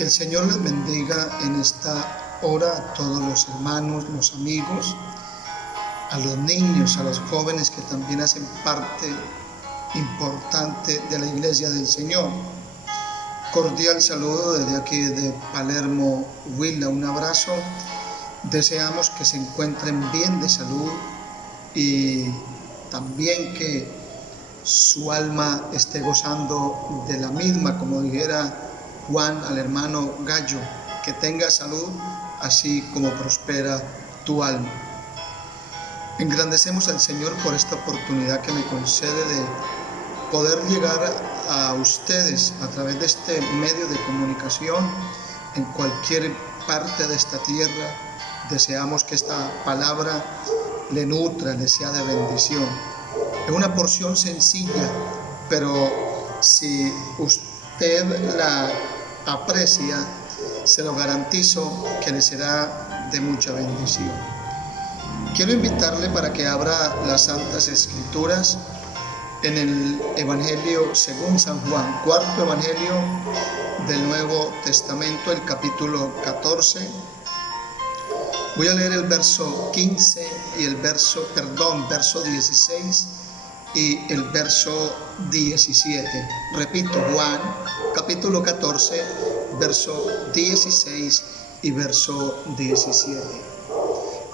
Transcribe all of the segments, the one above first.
Que el Señor les bendiga en esta hora a todos los hermanos, los amigos, a los niños, a los jóvenes que también hacen parte importante de la Iglesia del Señor. Cordial saludo desde aquí de Palermo, Huila, un abrazo. Deseamos que se encuentren bien de salud y también que su alma esté gozando de la misma, como dijera Juan al hermano Gallo, que tenga salud así como prospera tu alma. Engrandecemos al Señor por esta oportunidad que me concede de poder llegar a ustedes a través de este medio de comunicación en cualquier parte de esta tierra. Deseamos que esta palabra le nutra, le sea de bendición. Es una porción sencilla, pero si usted la aprecia, se lo garantizo que le será de mucha bendición. Quiero invitarle para que abra las Santas Escrituras en el Evangelio según San Juan, cuarto Evangelio del Nuevo Testamento, el capítulo 14. Voy a leer el verso 15 y verso 16 y el verso 17. Repito, Juan, capítulo 14, verso 16 y verso 17.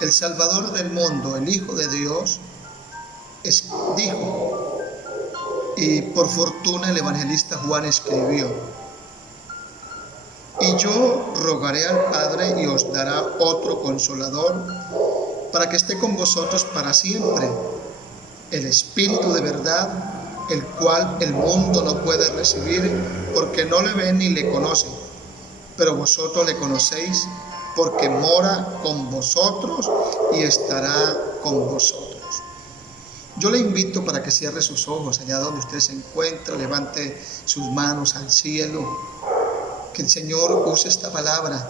El Salvador del mundo, el Hijo de Dios, dijo, y por fortuna el evangelista Juan escribió: y yo rogaré al Padre y os dará otro Consolador, para que esté con vosotros para siempre, el Espíritu de verdad, el cual el mundo no puede recibir, porque no le ve ni le conoce, pero vosotros le conocéis, porque mora con vosotros y estará con vosotros. Yo le invito para que cierre sus ojos allá donde usted se encuentra, levante sus manos al cielo, que el Señor use esta palabra,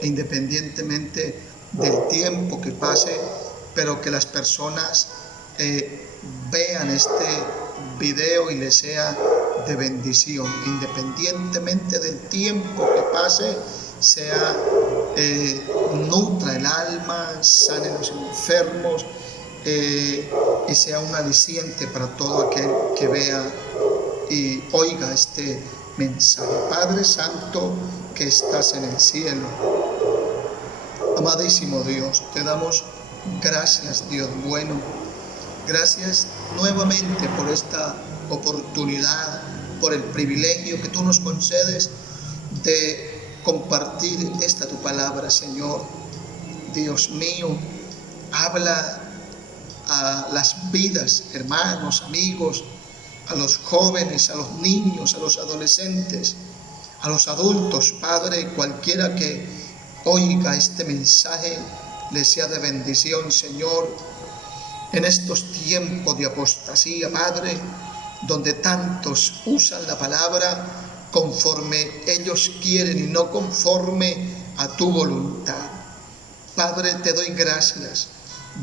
e independientemente del tiempo que pase, pero que las personas vean este video y les sea de bendición, independientemente del tiempo que pase, sea nutra el alma, sane los enfermos y sea un aliciente para todo aquel que vea y oiga este mensaje. Padre Santo que estás en el cielo, amadísimo Dios, te damos gracias, Dios bueno. Gracias nuevamente por esta oportunidad, por el privilegio que tú nos concedes de compartir esta tu palabra, Señor. Dios mío, habla a las vidas, hermanos, amigos, a los jóvenes, a los niños, a los adolescentes, a los adultos, Padre, cualquiera que oiga este mensaje, le sea de bendición, Señor. En estos tiempos de apostasía, Padre, donde tantos usan la palabra conforme ellos quieren y no conforme a tu voluntad. Padre, te doy gracias.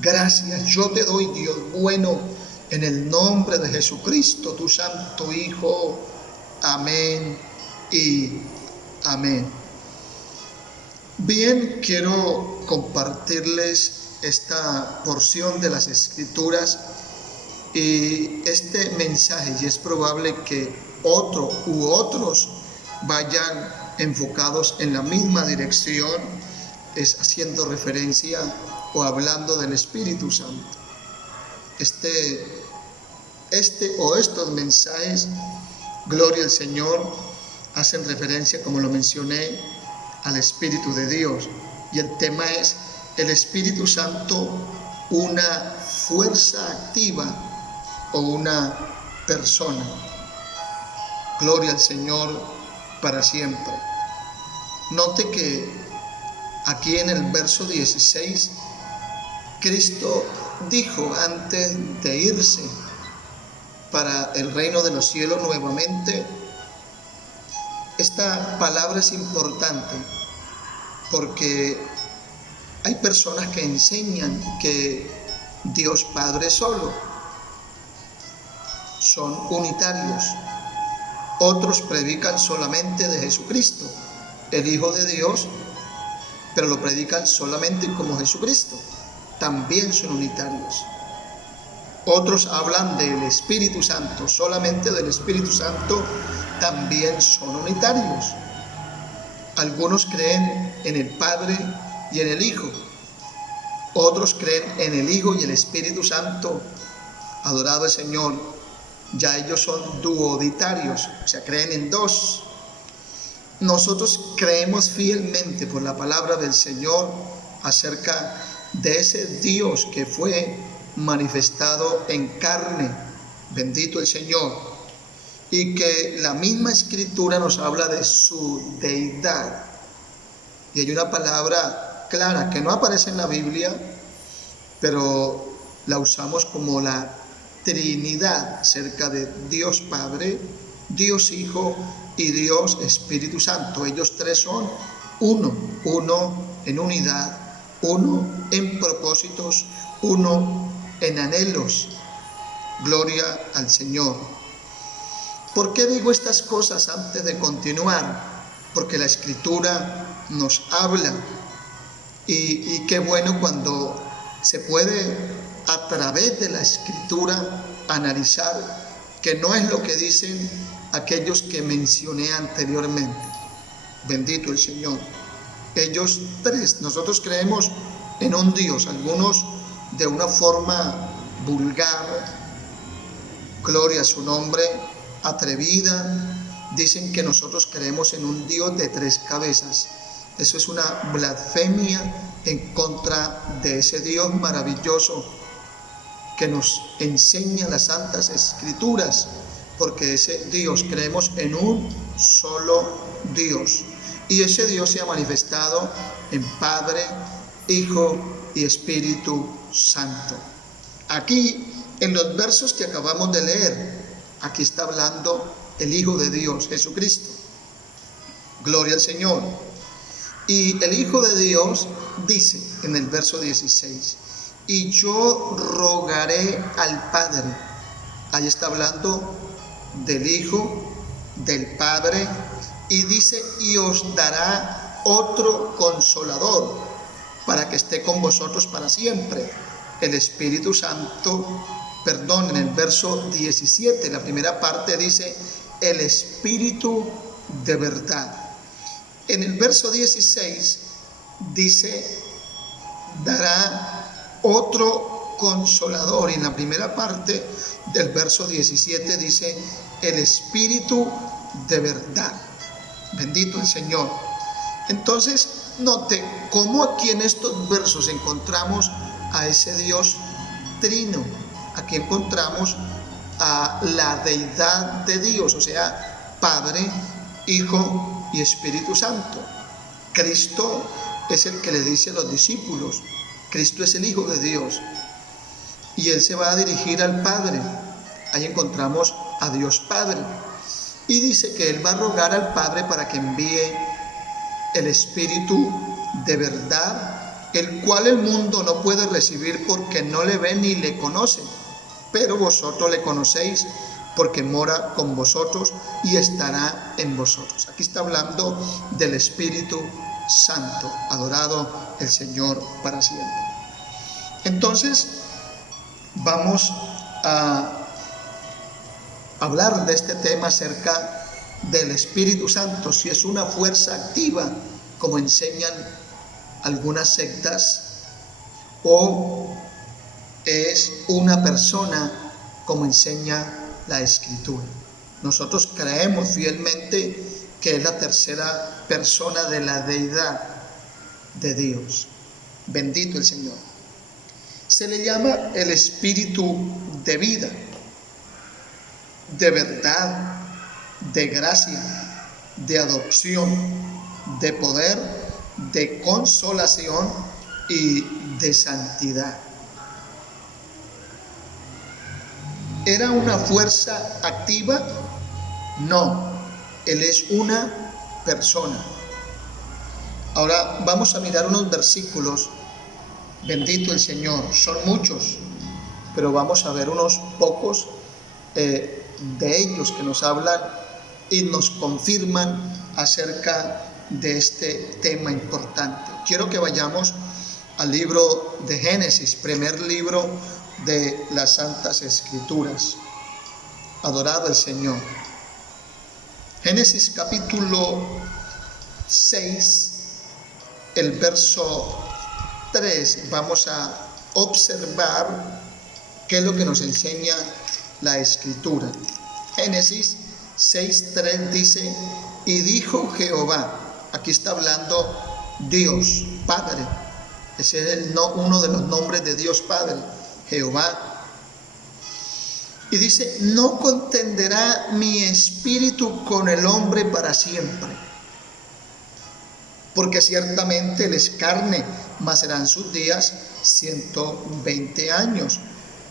Gracias, yo te doy, Dios bueno, en el nombre de Jesucristo, tu santo Hijo. Amén y amén. Bien, quiero compartirles esta porción de las Escrituras y este mensaje, y es probable que otro u otros vayan enfocados en la misma dirección, es haciendo referencia o hablando del Espíritu Santo. Estos mensajes, gloria al Señor, hacen referencia, como lo mencioné, al Espíritu de Dios, y el tema es el Espíritu Santo, una fuerza activa o una persona. Gloria al Señor para siempre. Note que aquí en el verso 16, Cristo dijo antes de irse para el reino de los cielos nuevamente. Esta palabra es importante porque hay personas que enseñan que Dios Padre solo, son unitarios. Otros predican solamente de Jesucristo, el Hijo de Dios, pero lo predican solamente como Jesucristo. También son unitarios. Otros hablan del Espíritu Santo, solamente del Espíritu Santo, también son unitarios. Algunos creen en el Padre y en el Hijo. Otros creen en el Hijo y el Espíritu Santo. Adorado el Señor. Ya ellos son duoditarios, o sea, creen en dos. Nosotros creemos fielmente por la palabra del Señor acerca de ese Dios que fue manifestado en carne, bendito el Señor, y que la misma Escritura nos habla de su deidad. Y hay una palabra clara que no aparece en la Biblia, pero la usamos como la Trinidad, cerca de Dios Padre, Dios Hijo y Dios Espíritu Santo. Ellos tres son uno en unidad, uno en propósitos, uno en anhelos. Gloria al Señor. ¿Por qué digo estas cosas antes de continuar? Porque la Escritura nos habla y qué bueno cuando se puede a través de la Escritura analizar que no es lo que dicen aquellos que mencioné anteriormente. Bendito el Señor. Ellos tres, nosotros creemos en un Dios, algunos de una forma vulgar, gloria a su nombre, atrevida, dicen que nosotros creemos en un Dios de tres cabezas. Eso es una blasfemia en contra de ese Dios maravilloso que nos enseña las Santas Escrituras, porque ese Dios, creemos en un solo Dios, y ese Dios se ha manifestado en Padre, Hijo y Espíritu Santo. Aquí, en los versos que acabamos de leer, aquí está hablando el Hijo de Dios, Jesucristo. Gloria al Señor. Y el Hijo de Dios dice en el verso 16, y yo rogaré al Padre. Ahí está hablando del Hijo, del Padre, y dice, y os dará otro consolador para que esté con vosotros para siempre. El Espíritu Santo, en el verso 17, la primera parte dice, el Espíritu de verdad. En el verso 16 dice, dará otro consolador, y en la primera parte del verso 17 dice, el Espíritu de verdad. Bendito el Señor. Entonces, note cómo aquí en estos versos encontramos a ese Dios trino. Aquí encontramos a la deidad de Dios, o sea, Padre, Hijo y Espíritu Santo. Cristo es el que le dice a los discípulos, Cristo es el Hijo de Dios, y Él se va a dirigir al Padre. Ahí encontramos a Dios Padre, y dice que Él va a rogar al Padre para que envíe el Espíritu de verdad, el cual el mundo no puede recibir porque no le ve ni le conoce, pero vosotros le conocéis porque mora con vosotros y estará en vosotros. Aquí está hablando del Espíritu Santo, adorado el Señor para siempre. Entonces, vamos a hablar de este tema acerca del Espíritu Santo, si es una fuerza activa, como enseñan algunas sectas, o es una persona, como enseña la Escritura. Nosotros creemos fielmente que es la tercera persona de la deidad de Dios. Bendito el Señor. Se le llama el Espíritu de vida, de verdad, de gracia, de adopción, de poder, de consolación y de santidad. ¿Era una fuerza activa? No, Él es una persona. Ahora vamos a mirar unos versículos. Bendito el Señor, son muchos, pero vamos a ver unos pocos de ellos que nos hablan y nos confirman acerca de este tema importante. Quiero que vayamos al libro de Génesis, primer libro de las Santas Escrituras. Adorado el Señor. Génesis capítulo 6, el verso 3, vamos a observar qué es lo que nos enseña la Escritura. Génesis 6:3 dice: y dijo Jehová. Aquí está hablando Dios Padre. Ese es uno de los nombres de Dios Padre, Jehová. Y dice: no contenderá mi espíritu con el hombre para siempre, porque ciertamente él es carne, mas serán sus días 120 años.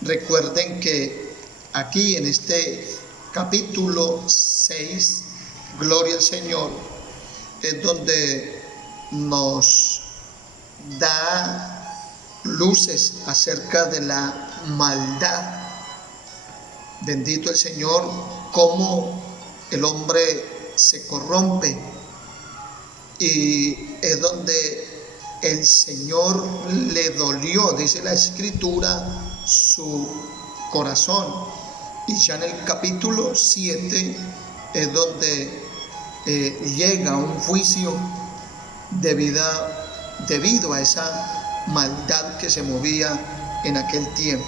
Recuerden que aquí en este capítulo 6, gloria al Señor, es donde nos da luces acerca de la maldad. Bendito el Señor, cómo el hombre se corrompe, y es donde el Señor le dolió, dice la Escritura, su corazón. Y ya en el capítulo 7 es donde llega un juicio debido a esa maldad que se movía en aquel tiempo.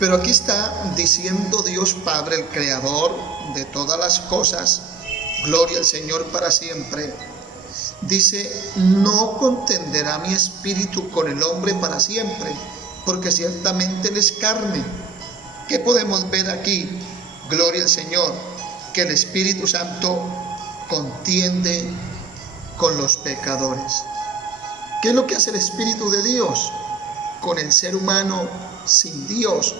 Pero aquí está diciendo Dios Padre, el Creador de todas las cosas, gloria al Señor para siempre. Dice: no contenderá mi espíritu con el hombre para siempre, porque ciertamente él es carne. ¿Qué podemos ver aquí? Gloria al Señor, que el Espíritu Santo contiende con los pecadores. ¿Qué es lo que hace el Espíritu de Dios con el ser humano sin Dios?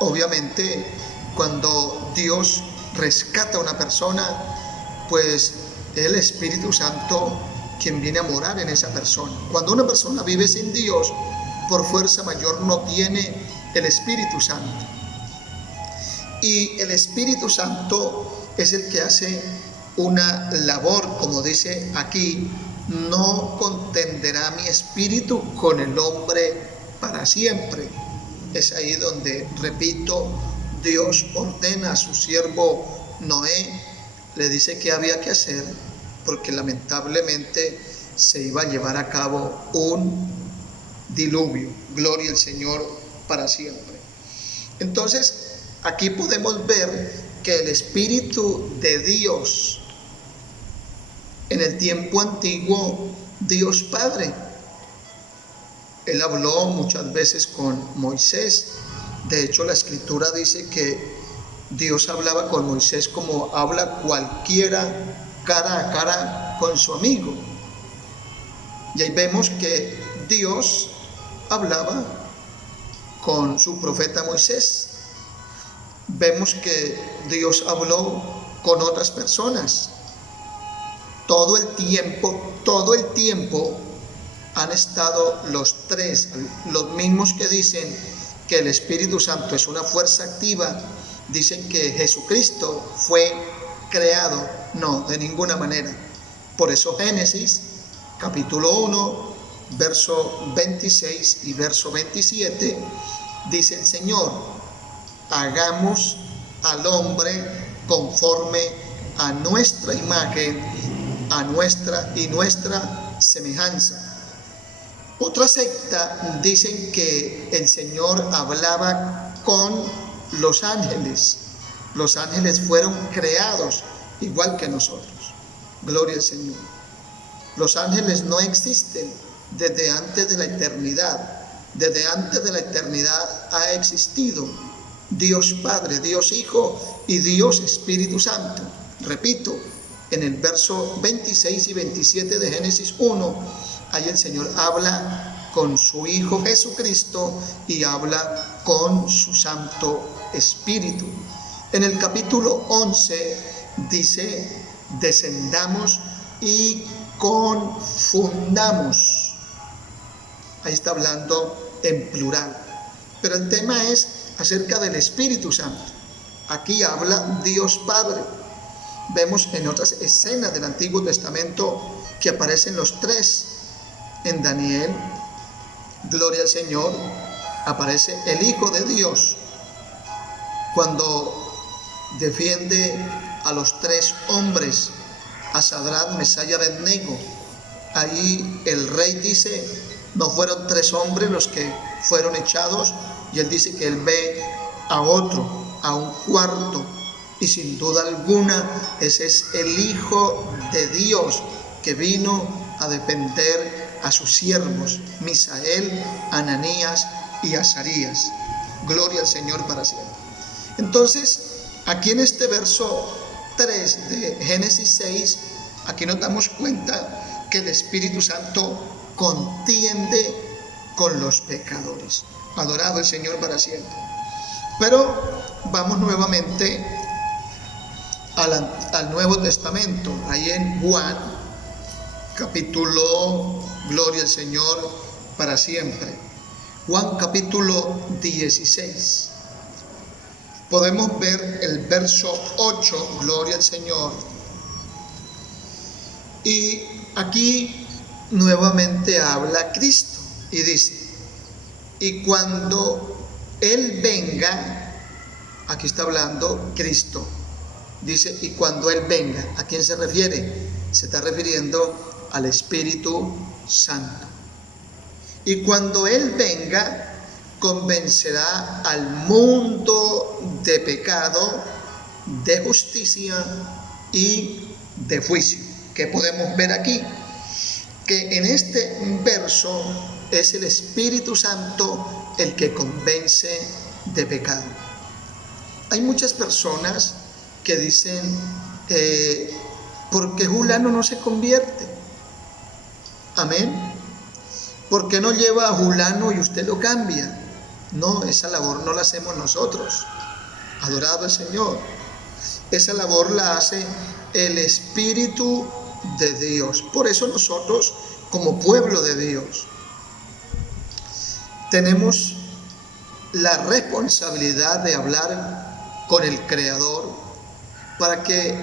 Obviamente, cuando Dios rescata a una persona, pues el Espíritu Santo quien viene a morar en esa persona. Cuando una persona vive sin Dios, por fuerza mayor no tiene el Espíritu Santo. Y el Espíritu Santo es el que hace una labor, como dice aquí: no contenderá mi espíritu con el hombre para siempre. Es ahí donde, repito, Dios ordena a su siervo Noé, le dice qué había que hacer, porque lamentablemente se iba a llevar a cabo un diluvio. Gloria al Señor para siempre. Entonces, aquí podemos ver que el Espíritu de Dios, en el tiempo antiguo, Dios Padre, Él habló muchas veces con Moisés. De hecho, la Escritura dice que Dios hablaba con Moisés como habla cualquiera cara a cara con su amigo. Y ahí vemos que Dios hablaba con su profeta Moisés. Vemos que Dios habló con otras personas. Todo el tiempo han estado los tres, los mismos que dicen que el Espíritu Santo es una fuerza activa, dicen que Jesucristo fue creado. No, de ninguna manera. Por eso Génesis capítulo 1, verso 26 y verso 27, dice el Señor: hagamos al hombre conforme a nuestra imagen, a nuestra semejanza. Otra secta dicen que el Señor hablaba con los ángeles. Los ángeles fueron creados igual que nosotros. Gloria al Señor. Los ángeles no existen desde antes de la eternidad. Desde antes de la eternidad ha existido Dios Padre, Dios Hijo y Dios Espíritu Santo. Repito, en el verso 26 y 27 de Génesis 1, ahí el Señor habla con su Hijo Jesucristo y habla con su Santo Espíritu. En el capítulo 11 dice: descendamos y confundamos. Ahí está hablando en plural. Pero el tema es acerca del Espíritu Santo. Aquí habla Dios Padre. vemos en otras escenas del Antiguo Testamento que aparecen los tres. En Daniel, gloria al Señor, aparece el Hijo de Dios cuando defiende a los tres hombres, a Sadrach, Mesach y Abednego. Ahí el rey dice, no fueron tres hombres los que fueron echados, y él dice que él ve a otro, a un cuarto, y sin duda alguna ese es el Hijo de Dios que vino a defender a sus siervos, Misael, Ananías y Azarías. Gloria al Señor para siempre. Entonces, aquí en este verso 3 de Génesis 6, aquí nos damos cuenta que el Espíritu Santo contiende con los pecadores. Adorado el Señor para siempre. Pero vamos nuevamente al Nuevo Testamento, ahí en Juan, capítulo, gloria al Señor para siempre. Juan capítulo 16. Podemos ver el verso 8, gloria al Señor. Y aquí nuevamente habla Cristo y dice, y cuando Él venga, aquí está hablando Cristo, dice, y cuando Él venga, ¿a quién se refiere? Se está refiriendo al Espíritu Santo. Y cuando Él venga, convencerá al mundo de pecado, de justicia y de juicio. ¿Qué podemos ver aquí? Que en este verso es el Espíritu Santo el que convence de pecado. Hay muchas personas que dicen, ¿por qué Julano no se convierte? Amén. ¿Por qué no lleva a Julano y usted lo cambia? No, esa labor no la hacemos nosotros. Adorado el Señor. Esa labor la hace el Espíritu de Dios. Por eso nosotros, como pueblo de Dios, tenemos la responsabilidad de hablar con el Creador para que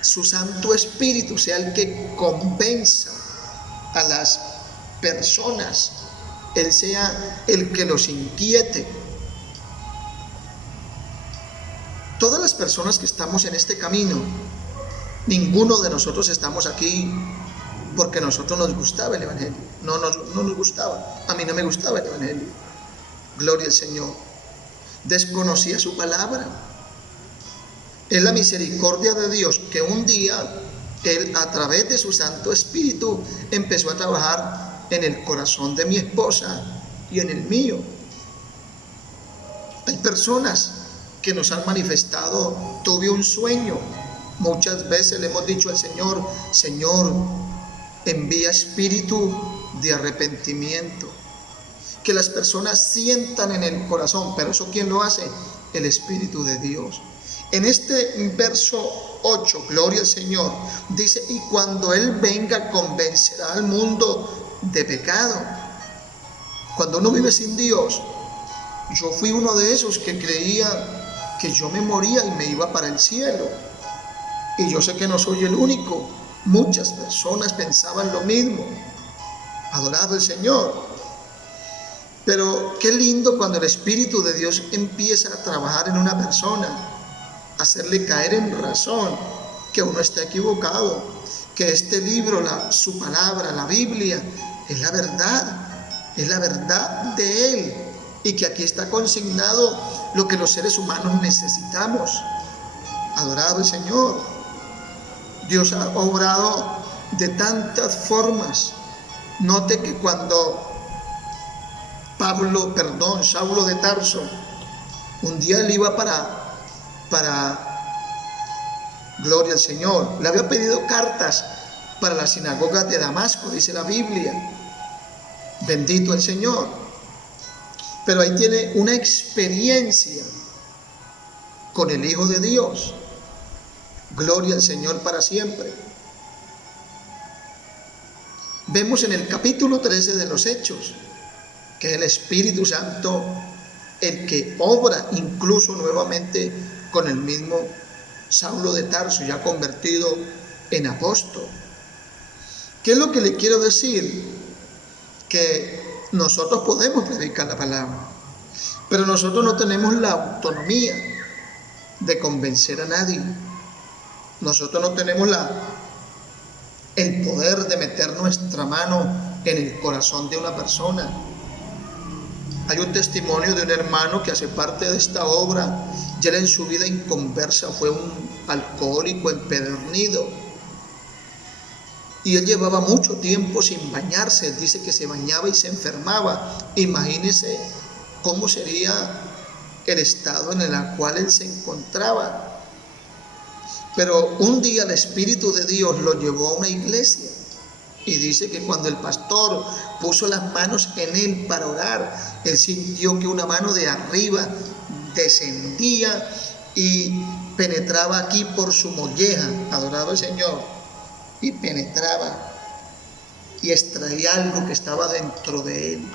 su Santo Espíritu sea el que convenza a las personas, Él sea el que los inquiete. Todas las personas que estamos en este camino, ninguno de nosotros estamos aquí porque a nosotros nos gustaba el Evangelio. No nos gustaba. A mí no me gustaba el Evangelio. Gloria al Señor. Desconocía su palabra. Es la misericordia de Dios que un día Él, a través de su Santo Espíritu, empezó a trabajar en el corazón de mi esposa y en el mío. Hay personas que nos han manifestado, tuve un sueño. Muchas veces le hemos dicho al Señor, Señor, envía espíritu de arrepentimiento. Que las personas sientan en el corazón, pero ¿eso quién lo hace? El Espíritu de Dios. En este verso 8, gloria al Señor, dice, y cuando Él venga convencerá al mundo de pecado. Cuando uno vive sin Dios, yo fui uno de esos que creía que yo me moría y me iba para el cielo. Y yo sé que no soy el único. Muchas personas pensaban lo mismo. Adorado el Señor. Pero qué lindo cuando el Espíritu de Dios empieza a trabajar en una persona, hacerle caer en razón que uno está equivocado, que este libro, su palabra, la Biblia, es la verdad de Él, y que aquí está consignado lo que los seres humanos necesitamos. Adorado el Señor. Dios ha obrado de tantas formas. Note que cuando Saulo de Tarso, un día él iba para gloria al Señor, le había pedido cartas para las sinagogas de Damasco, dice la Biblia. Bendito el Señor. Pero ahí tiene una experiencia con el Hijo de Dios. Gloria al Señor para siempre. Vemos en el capítulo 13 de los Hechos que es el Espíritu Santo el que obra incluso nuevamente con el mismo Saulo de Tarso, ya convertido en apóstol. ¿Qué es lo que le quiero decir? Que nosotros podemos predicar la palabra, pero nosotros no tenemos la autonomía de convencer a nadie. Nosotros no tenemos el poder de meter nuestra mano en el corazón de una persona. Hay un testimonio de un hermano que hace parte de esta obra. Y él en su vida inconversa fue un alcohólico empedernido. Y él llevaba mucho tiempo sin bañarse. Él dice que se bañaba y se enfermaba. Imagínense cómo sería el estado en el cual él se encontraba. Pero un día el Espíritu de Dios lo llevó a una iglesia. Y dice que cuando el pastor puso las manos en él para orar, él sintió que una mano de arriba descendía y penetraba aquí por su molleja, adorado el Señor, y penetraba y extraía algo que estaba dentro de él.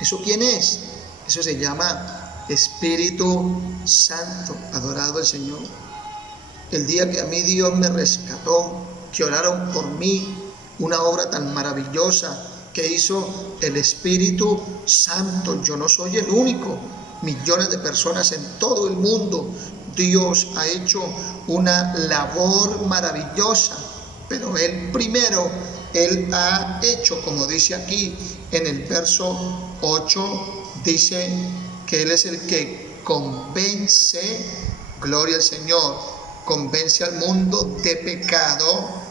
¿Eso quién es? Eso se llama Espíritu Santo, adorado el Señor. El día que a mí Dios me rescató, que oraron por mí, una obra tan maravillosa que hizo el Espíritu Santo. Yo no soy el único, millones de personas en todo el mundo. Dios ha hecho una labor maravillosa, pero Él primero, Él ha hecho, como dice aquí en el verso 8, dice que Él es el que convence, gloria al Señor, convence al mundo de pecado,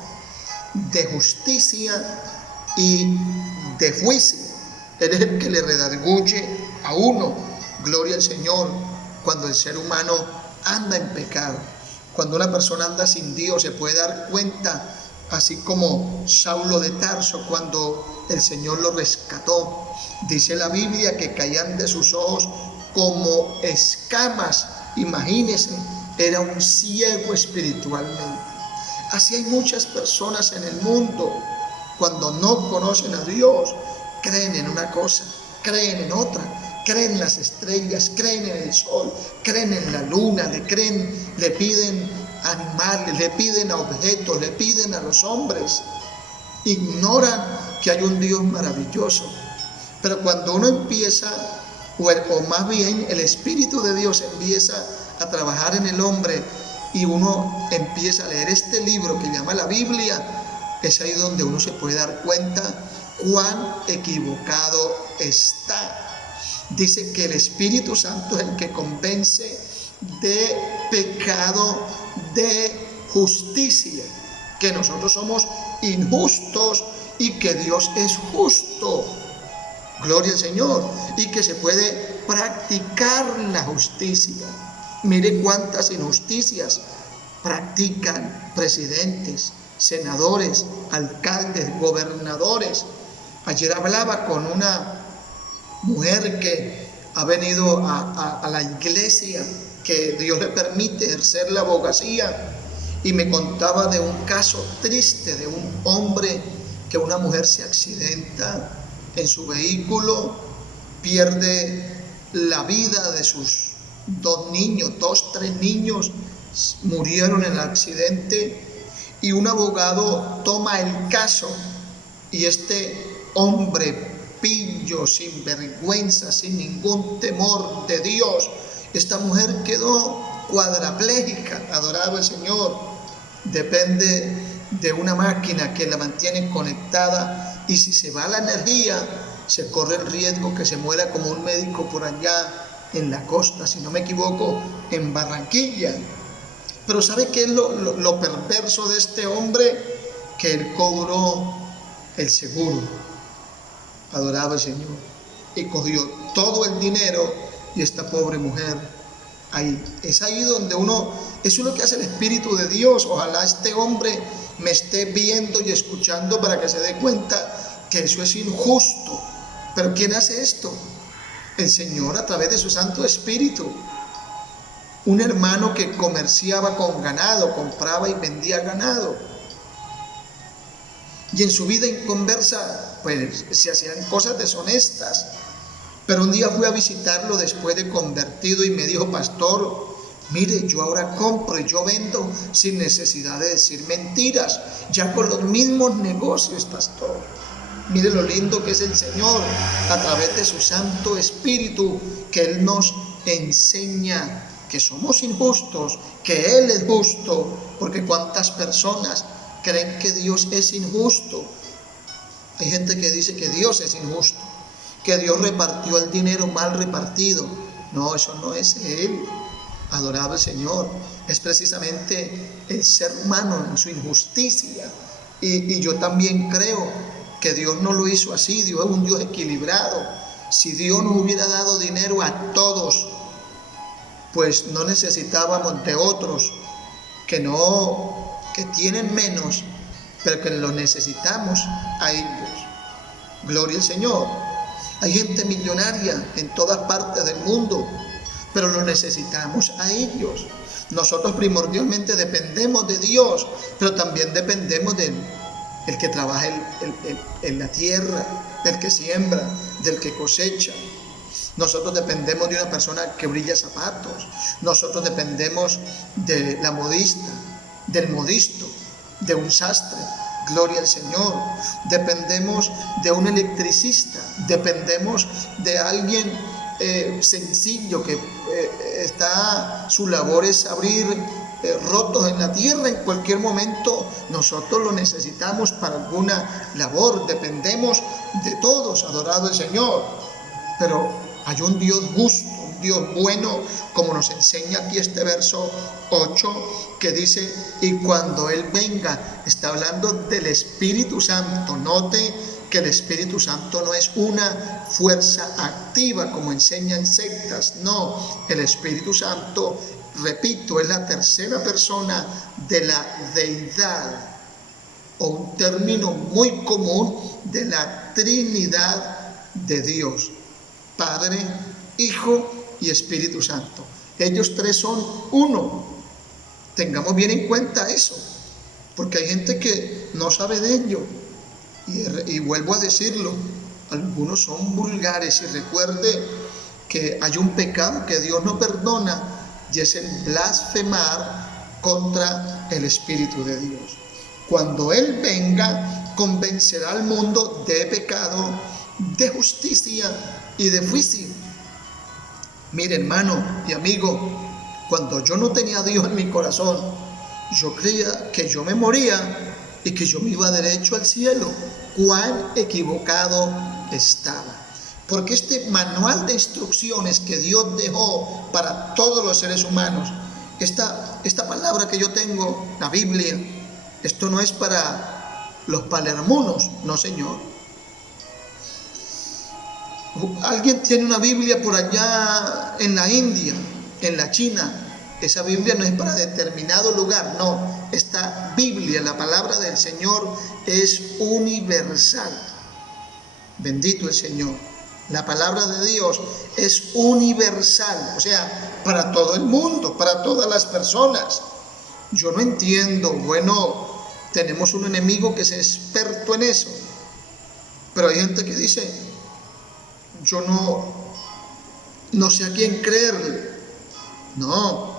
de justicia y de juicio. Él es el que le redarguye a uno, gloria al Señor, cuando el ser humano anda en pecado. Cuando una persona anda sin Dios se puede dar cuenta, así como Saulo de Tarso cuando el Señor lo rescató. Dice la Biblia que caían de sus ojos como escamas. Imagínense, era un ciego espiritualmente. Así hay muchas personas en el mundo, cuando no conocen a Dios, creen en una cosa, creen en otra, creen en las estrellas, creen en el sol, creen en la luna, le piden animales, le piden a objetos, le piden a los hombres. Ignoran que hay un Dios maravilloso. Pero cuando uno empieza, o más bien el Espíritu de Dios empieza a trabajar en el hombre, y uno empieza a leer este libro que llama la Biblia, es ahí donde uno se puede dar cuenta cuán equivocado está. Dice que el Espíritu Santo es el que convence de pecado, de justicia, que nosotros somos injustos y que Dios es justo. Gloria al Señor. Y que se puede practicar la justicia. Mire cuántas injusticias practican presidentes, senadores, alcaldes, gobernadores. Ayer hablaba con una mujer que ha venido a la iglesia, que Dios le permite ejercer la abogacía, y me contaba de un caso triste de un hombre que una mujer se accidenta en su vehículo, pierde la vida de sus tres niños murieron en el accidente, y un abogado toma el caso, y este hombre pillo, sin vergüenza, sin ningún temor de Dios, esta mujer quedó cuadraplégica, adorado el Señor, depende de una máquina que la mantiene conectada, y si se va la energía, se corre el riesgo que se muera, como un médico por allá en la costa, si no me equivoco, en Barranquilla. Pero ¿sabe qué es lo perverso de este hombre? Que él cobró el seguro, adoraba al Señor, y cogió todo el dinero, y esta pobre mujer ahí. Es ahí donde eso es lo que hace el Espíritu de Dios. Ojalá este hombre me esté viendo y escuchando para que se dé cuenta que eso es injusto. Pero ¿quién hace esto? El Señor, a través de su Santo Espíritu. Un hermano que comerciaba con ganado, compraba y vendía ganado, y en su vida inconversa pues se hacían cosas deshonestas. Pero un día fui a visitarlo después de convertido, y me dijo: pastor, Mire, yo ahora compro y yo vendo sin necesidad de decir mentiras, ya con los mismos negocios, pastor. Mire lo lindo que es el Señor a través de su Santo Espíritu, que Él nos enseña que somos injustos, que Él es justo, porque cuántas personas creen que Dios es injusto. Hay gente que dice que Dios es injusto, que Dios repartió el dinero mal repartido. No, eso no es Él. Adorable Señor, es precisamente el ser humano en su injusticia. Y yo también creo que Dios no lo hizo así. Dios es un Dios equilibrado. Si Dios nos hubiera dado dinero a todos, pues no necesitábamos de otros que tienen menos, pero que lo necesitamos a ellos. Gloria al Señor. Hay gente millonaria en todas partes del mundo, pero lo necesitamos a ellos. Nosotros primordialmente dependemos de Dios, pero también dependemos del que trabaja en la tierra, del que siembra, del que cosecha. Nosotros dependemos de una persona que brilla zapatos. Nosotros dependemos de la modista, del modisto, de un sastre. Gloria al Señor. Dependemos de un electricista. Dependemos de alguien sencillo que su labor es abrir rotos en la tierra. En cualquier momento nosotros lo necesitamos para alguna labor. Dependemos de todos, adorado el Señor. Pero hay un Dios justo, un Dios bueno, como nos enseña aquí este verso 8, que dice: y cuando Él venga, está hablando del Espíritu Santo. Note que el Espíritu Santo no es una fuerza activa como enseñan sectas. No, el Espíritu Santo, repito, es la tercera persona de la deidad, o un término muy común de la Trinidad de Dios: Padre, Hijo y Espíritu Santo. Ellos tres son uno. Tengamos bien en cuenta eso, porque hay gente que no sabe de ello. Y vuelvo a decirlo, algunos son vulgares. Y recuerde que hay un pecado que Dios no perdona, y es el blasfemar contra el Espíritu de Dios. Cuando Él venga, convencerá al mundo de pecado, de justicia y de juicio. Mire, hermano y amigo, cuando yo no tenía a Dios en mi corazón, yo creía que yo me moría y que yo me iba derecho al cielo. Cuán equivocado estaba. Porque este manual de instrucciones que Dios dejó para todos los seres humanos, esta palabra que yo tengo, la Biblia, esto no es para los palermunos, no, señor. Alguien tiene una Biblia por allá en la India, en la China. Esa Biblia no es para determinado lugar, no. Esta Biblia, la palabra del Señor, es universal. Bendito el Señor. La palabra de Dios es universal, o sea, para todo el mundo, para todas las personas. Yo no entiendo, bueno, tenemos un enemigo que es experto en eso, pero hay gente que dice: yo no sé a quién creerle. No,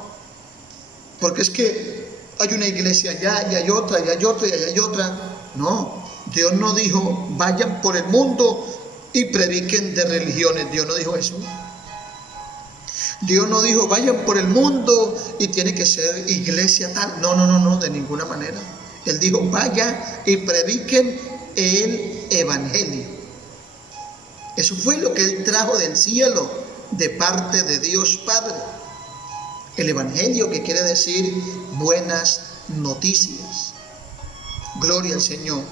porque es que hay una iglesia allá y hay otra y hay otra y hay otra. No, Dios no dijo vayan por el mundo y prediquen de religiones. Dios no dijo eso. Dios no dijo vayan por el mundo y tiene que ser iglesia tal. No, de ninguna manera. Él dijo vaya y prediquen el evangelio. Eso fue lo que Él trajo del cielo de parte de Dios Padre. El evangelio, que quiere decir buenas noticias. Gloria al Señor.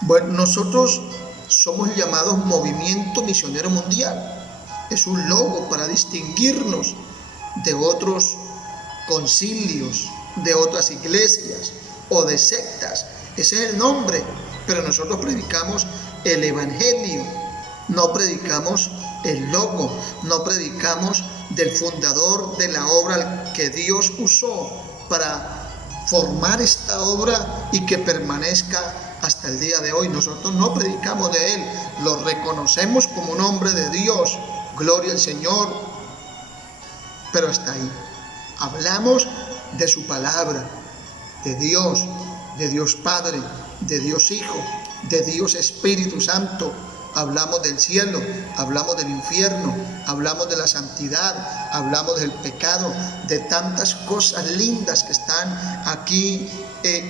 Bueno, nosotros somos llamados Movimiento Misionero Mundial. Es un logo para distinguirnos de otros concilios, de otras iglesias o de sectas. Ese es el nombre, pero nosotros predicamos el evangelio. No predicamos el logo, no predicamos del fundador de la obra que Dios usó para formar esta obra y que permanezca hasta el día de hoy. Nosotros no predicamos de Él, lo reconocemos como un hombre de Dios, gloria al Señor, pero hasta ahí. Hablamos de su palabra, de Dios Padre, de Dios Hijo, de Dios Espíritu Santo. Hablamos del cielo, hablamos del infierno, hablamos de la santidad, hablamos del pecado, de tantas cosas lindas que están aquí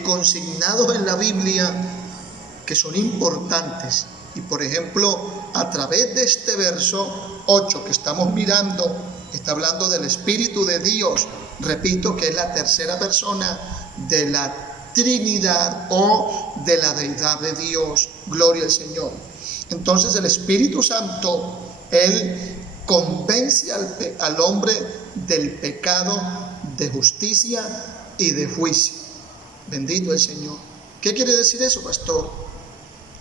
consignados en la Biblia, que son importantes. Y por ejemplo, a través de este verso 8 que estamos mirando, está hablando del Espíritu de Dios. Repito que es la tercera persona de la Trinidad o de la deidad de Dios. Gloria al Señor. Entonces el Espíritu Santo, Él convence al hombre del pecado, de justicia y de juicio. Bendito el Señor. ¿Qué quiere decir eso, pastor?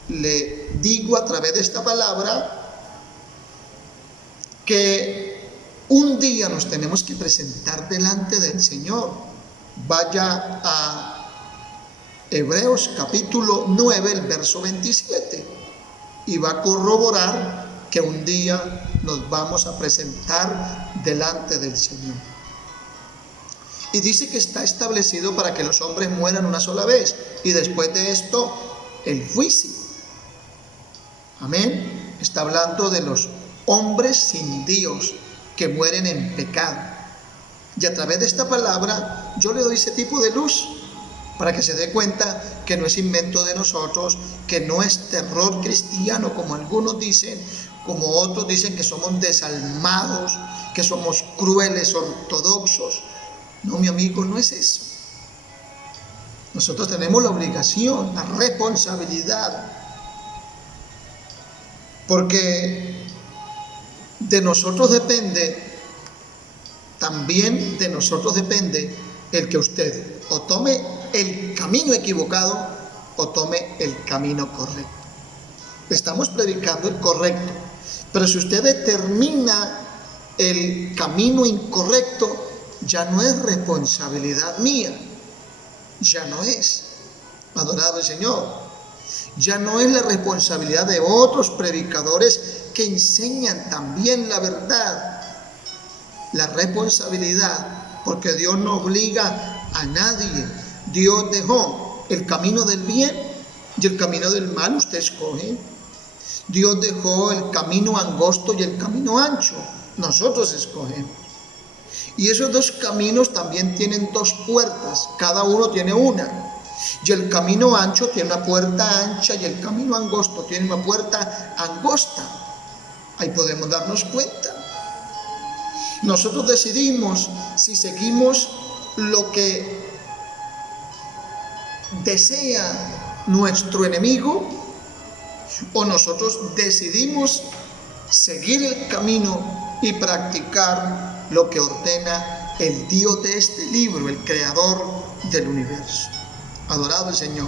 Le digo a través de esta palabra que un día nos tenemos que presentar delante del Señor. Vaya a Hebreos capítulo 9, el verso 27. Y va a corroborar que un día nos vamos a presentar delante del Señor. Y dice que está establecido para que los hombres mueran una sola vez. Y después de esto, el juicio. Amén. Está hablando de los hombres sin Dios que mueren en pecado. Y a través de esta palabra yo le doy ese tipo de luz para que se dé cuenta que no es invento de nosotros, que no es terror cristiano como algunos dicen, como otros dicen que somos desalmados, que somos crueles, ortodoxos. No, mi amigo, no es eso. Nosotros tenemos la obligación, la responsabilidad, porque de nosotros depende, también de nosotros depende el que usted o tome el camino equivocado o tome el camino correcto. Estamos predicando el correcto, pero si usted determina el camino incorrecto, ya no es responsabilidad mía, ya no es, adorado el Señor, ya no es la responsabilidad de otros predicadores que enseñan también la verdad. La responsabilidad, porque Dios no obliga a nadie. Dios dejó el camino del bien y el camino del mal, usted escoge. Dios dejó el camino angosto y el camino ancho, nosotros escogemos. Y esos dos caminos también tienen dos puertas, cada uno tiene una. Y el camino ancho tiene una puerta ancha y el camino angosto tiene una puerta angosta. Ahí podemos darnos cuenta. Nosotros decidimos si seguimos lo que desea nuestro enemigo o nosotros decidimos seguir el camino y practicar lo que ordena el Dios de este libro, el creador del universo. Adorado el Señor.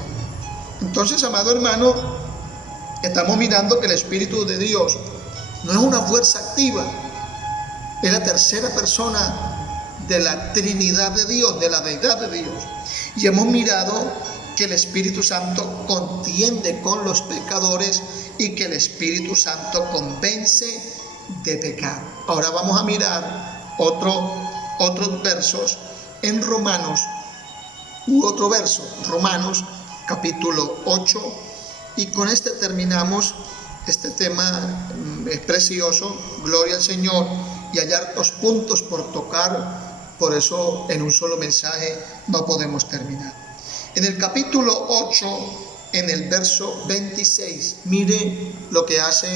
Entonces, amado hermano, estamos mirando que el Espíritu de Dios no es una fuerza activa, es la tercera persona de la Trinidad de Dios, de la deidad de Dios. Y hemos mirado que el Espíritu Santo contiende con los pecadores y que el Espíritu Santo convence de pecado. Ahora vamos a mirar otros versos en Romanos, otro verso, Romanos capítulo 8, y con este terminamos. Este tema es precioso, gloria al Señor, y hay hartos puntos por tocar, por eso en un solo mensaje no podemos terminar. En el capítulo 8, en el verso 26, mire lo que hace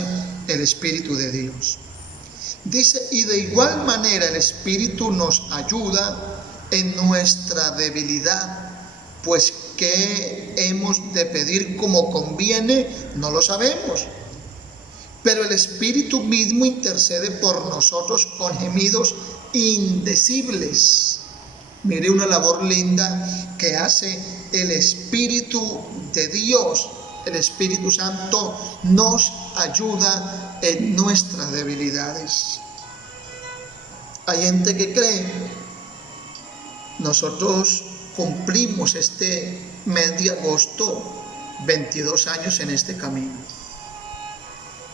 el Espíritu de Dios. Dice, y de igual manera el Espíritu nos ayuda en nuestra debilidad, pues ¿qué hemos de pedir como conviene? No lo sabemos. Pero el Espíritu mismo intercede por nosotros con gemidos indecibles. Mire una labor linda que hace el Espíritu de Dios. El Espíritu Santo nos ayuda en nuestras debilidades. Hay gente que cree, nosotros cumplimos este mes de agosto 22 años en este camino.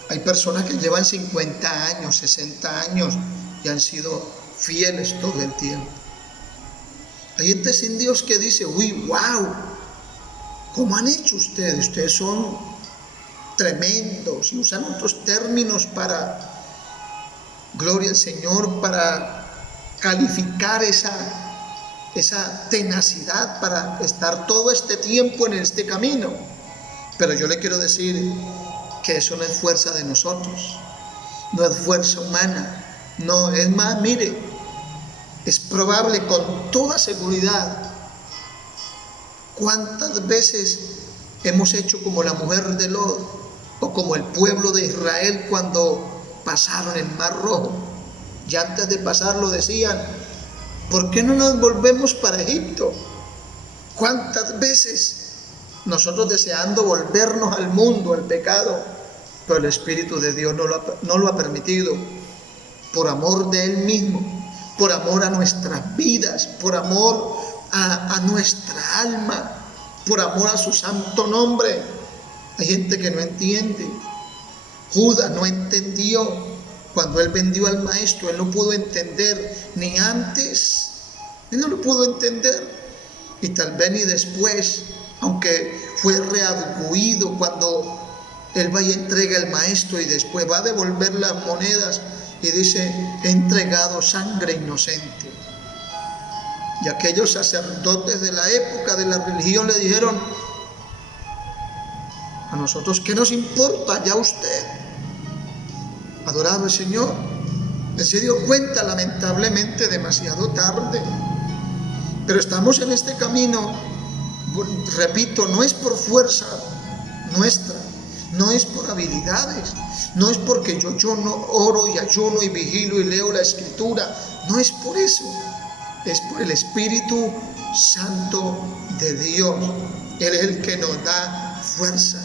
Hay personas que llevan 50 años, 60 años y han sido fieles todo el tiempo. Hay gente sin Dios que dice, uy, wow, ¿cómo han hecho ustedes? Ustedes son tremendos, y usan otros términos para, gloria al Señor, para calificar esa tenacidad para estar todo este tiempo en este camino. Pero yo le quiero decir que eso no es fuerza de nosotros, no es fuerza humana, no, es más, mire, es probable con toda seguridad. ¿Cuántas veces hemos hecho como la mujer de Lot o como el pueblo de Israel cuando pasaron el Mar Rojo? Ya antes de pasarlo decían, ¿por qué no nos volvemos para Egipto? ¿Cuántas veces nosotros deseando volvernos al mundo, al pecado, pero el Espíritu de Dios no lo ha permitido, por amor de Él mismo, por amor a nuestras vidas, por amor a nuestra alma, por amor a su santo nombre? Hay gente que no entiende. Judas no entendió cuando él vendió al maestro. Él no pudo entender ni antes, él no lo pudo entender, y tal vez ni después, aunque fue redarguido cuando él va y entrega al maestro y después va a devolver las monedas y dice, he entregado sangre inocente. Y aquellos sacerdotes de la época de la religión le dijeron, a nosotros qué nos importa, ya usted, adorado al Señor. Él se dio cuenta, lamentablemente, demasiado tarde. Pero estamos en este camino, repito, no es por fuerza nuestra, no es por habilidades, no es porque yo no oro y ayuno y vigilo y leo la Escritura, no es por eso, es por el Espíritu Santo de Dios. Él es el que nos da fuerza,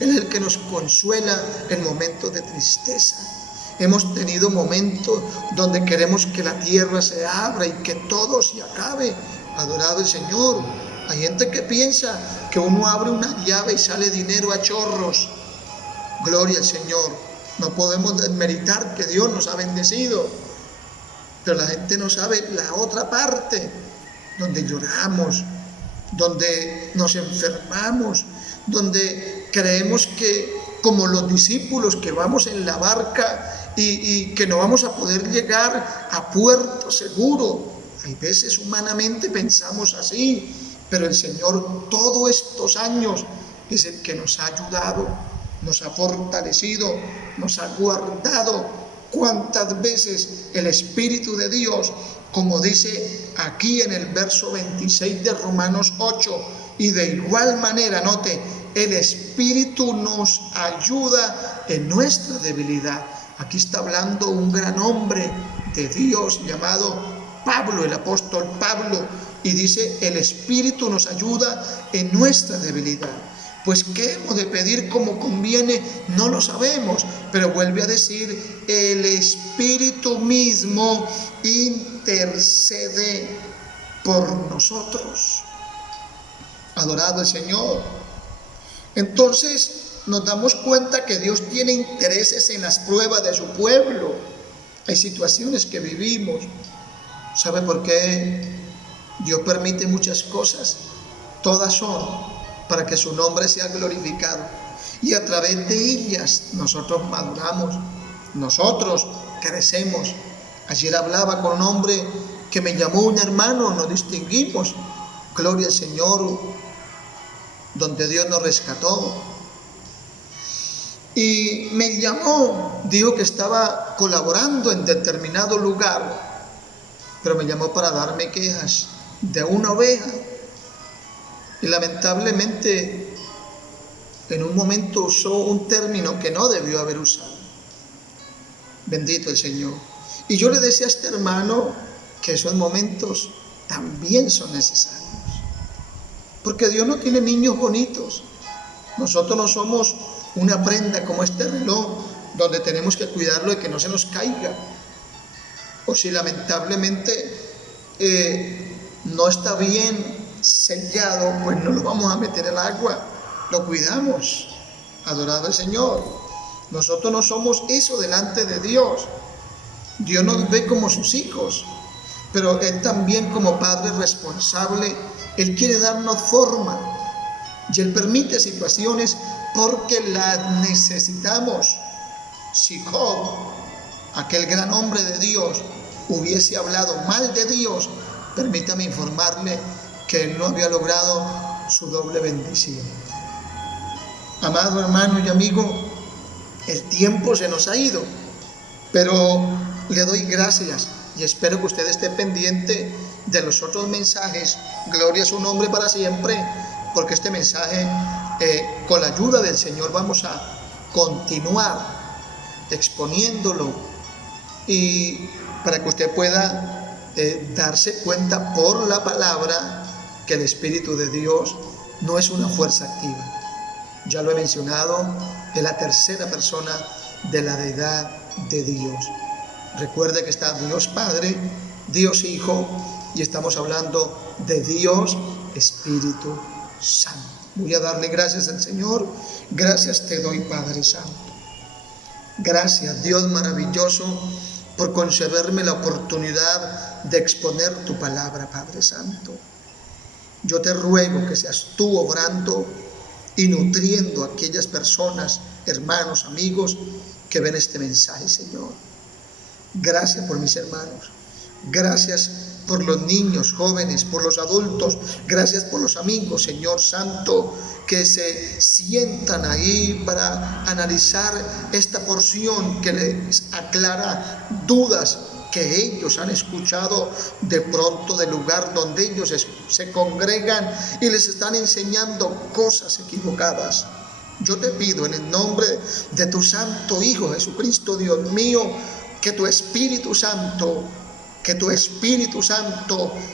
Él es el que nos consuela en momentos de tristeza. Hemos tenido momentos donde queremos que la tierra se abra y que todo se acabe. Adorado el Señor. Hay gente que piensa que uno abre una llave y sale dinero a chorros. Gloria al Señor. No podemos desmeritar que Dios nos ha bendecido. Pero la gente no sabe la otra parte, donde lloramos, donde nos enfermamos, donde creemos que como los discípulos que vamos en la barca y que no vamos a poder llegar a puerto seguro. Hay veces humanamente pensamos así, pero el Señor todos estos años es el que nos ha ayudado, nos ha fortalecido, nos ha guardado. ¿Cuántas veces el Espíritu de Dios, como dice aquí en el verso 26 de Romanos 8, y de igual manera, note, el Espíritu nos ayuda en nuestra debilidad? Aquí está hablando un gran hombre de Dios llamado Pablo, el apóstol Pablo, y dice, el Espíritu nos ayuda en nuestra debilidad. Pues ¿qué hemos de pedir como conviene? No lo sabemos, pero vuelve a decir, el Espíritu mismo intercede por nosotros. Adorado el Señor. Entonces nos damos cuenta que Dios tiene intereses en las pruebas de su pueblo. Hay situaciones que vivimos. ¿Sabe por qué Dios permite muchas cosas? Todas son para que su nombre sea glorificado. Y a través de ellas nosotros maduramos, nosotros crecemos. Ayer hablaba con un hombre que me llamó un hermano, nos distinguimos. Gloria al Señor, donde Dios nos rescató. Y me llamó, dijo que estaba colaborando en determinado lugar, pero me llamó para darme quejas de una oveja. Y lamentablemente en un momento usó un término que no debió haber usado. Bendito el Señor. Y yo le decía a este hermano que esos momentos también son necesarios. Porque Dios no tiene niños bonitos. Nosotros no somos una prenda como este reloj, donde tenemos que cuidarlo de que no se nos caiga. O si lamentablemente no está bien sellado, pues no lo vamos a meter al agua, lo cuidamos. Adorado el Señor. Nosotros no somos eso delante de Dios. Dios nos ve como sus hijos, pero Él también como Padre responsable, Él quiere darnos forma. Y Él permite situaciones porque las necesitamos. Si Job, aquel gran hombre de Dios, hubiese hablado mal de Dios, permítame informarle que Él no había logrado su doble bendición. Amado hermano y amigo, el tiempo se nos ha ido, pero le doy gracias y espero que usted esté pendiente de los otros mensajes. Gloria a su nombre para siempre, porque este mensaje, con la ayuda del Señor, vamos a continuar exponiéndolo, y para que usted pueda darse cuenta por la palabra que el Espíritu de Dios no es una fuerza activa. Ya lo he mencionado, es la tercera persona de la deidad de Dios. Recuerde que está Dios Padre, Dios Hijo, y estamos hablando de Dios Espíritu Santo. Voy a darle gracias al Señor. Gracias te doy, Padre Santo. Gracias, Dios maravilloso, por concederme la oportunidad de exponer tu palabra, Padre Santo. Yo te ruego que seas tú obrando y nutriendo a aquellas personas, hermanos, amigos, que ven este mensaje, Señor. Gracias por mis hermanos. Gracias por los niños, jóvenes, por los adultos. Gracias por los amigos, Señor Santo, que se sientan ahí para analizar esta porción que les aclara dudas que ellos han escuchado de pronto del lugar donde ellos se congregan y les están enseñando cosas equivocadas. Yo te pido en el nombre de tu Santo Hijo Jesucristo, Dios mío, que tu Espíritu Santo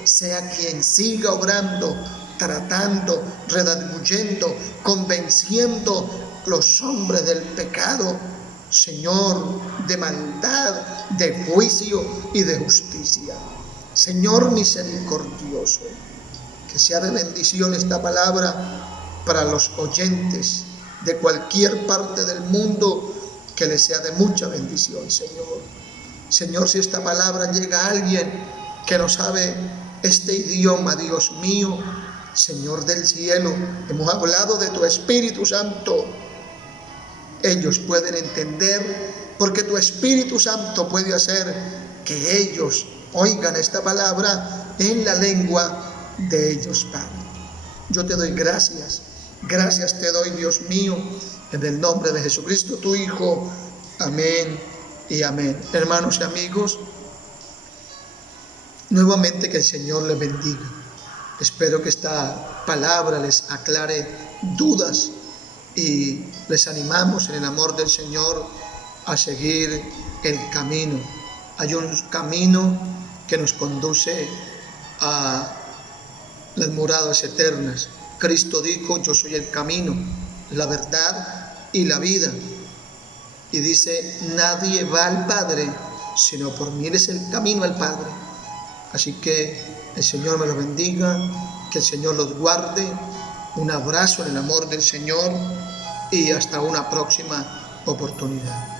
sea quien siga obrando, tratando, redarguyendo, convenciendo los hombres del pecado, Señor, de maldad, de juicio y de justicia. Señor misericordioso, que sea de bendición esta palabra para los oyentes de cualquier parte del mundo, que les sea de mucha bendición, Señor. Señor, si esta palabra llega a alguien que no sabe este idioma, Dios mío, Señor del cielo, hemos hablado de tu Espíritu Santo. Ellos pueden entender, porque tu Espíritu Santo puede hacer que ellos oigan esta palabra en la lengua de ellos, Padre. Yo te doy gracias. Gracias te doy, Dios mío, en el nombre de Jesucristo, tu Hijo. Amén y amén. Hermanos y amigos, nuevamente que el Señor les bendiga. Espero que esta palabra les aclare dudas y les animamos en el amor del Señor a seguir el camino. Hay un camino que nos conduce a las moradas eternas. Cristo dijo: yo soy el camino, la verdad y la vida. Y dice: nadie va al Padre sino por mí. Él es el camino al Padre. Así que el Señor me los bendiga, que el Señor los guarde. Un abrazo en el amor del Señor y hasta una próxima oportunidad.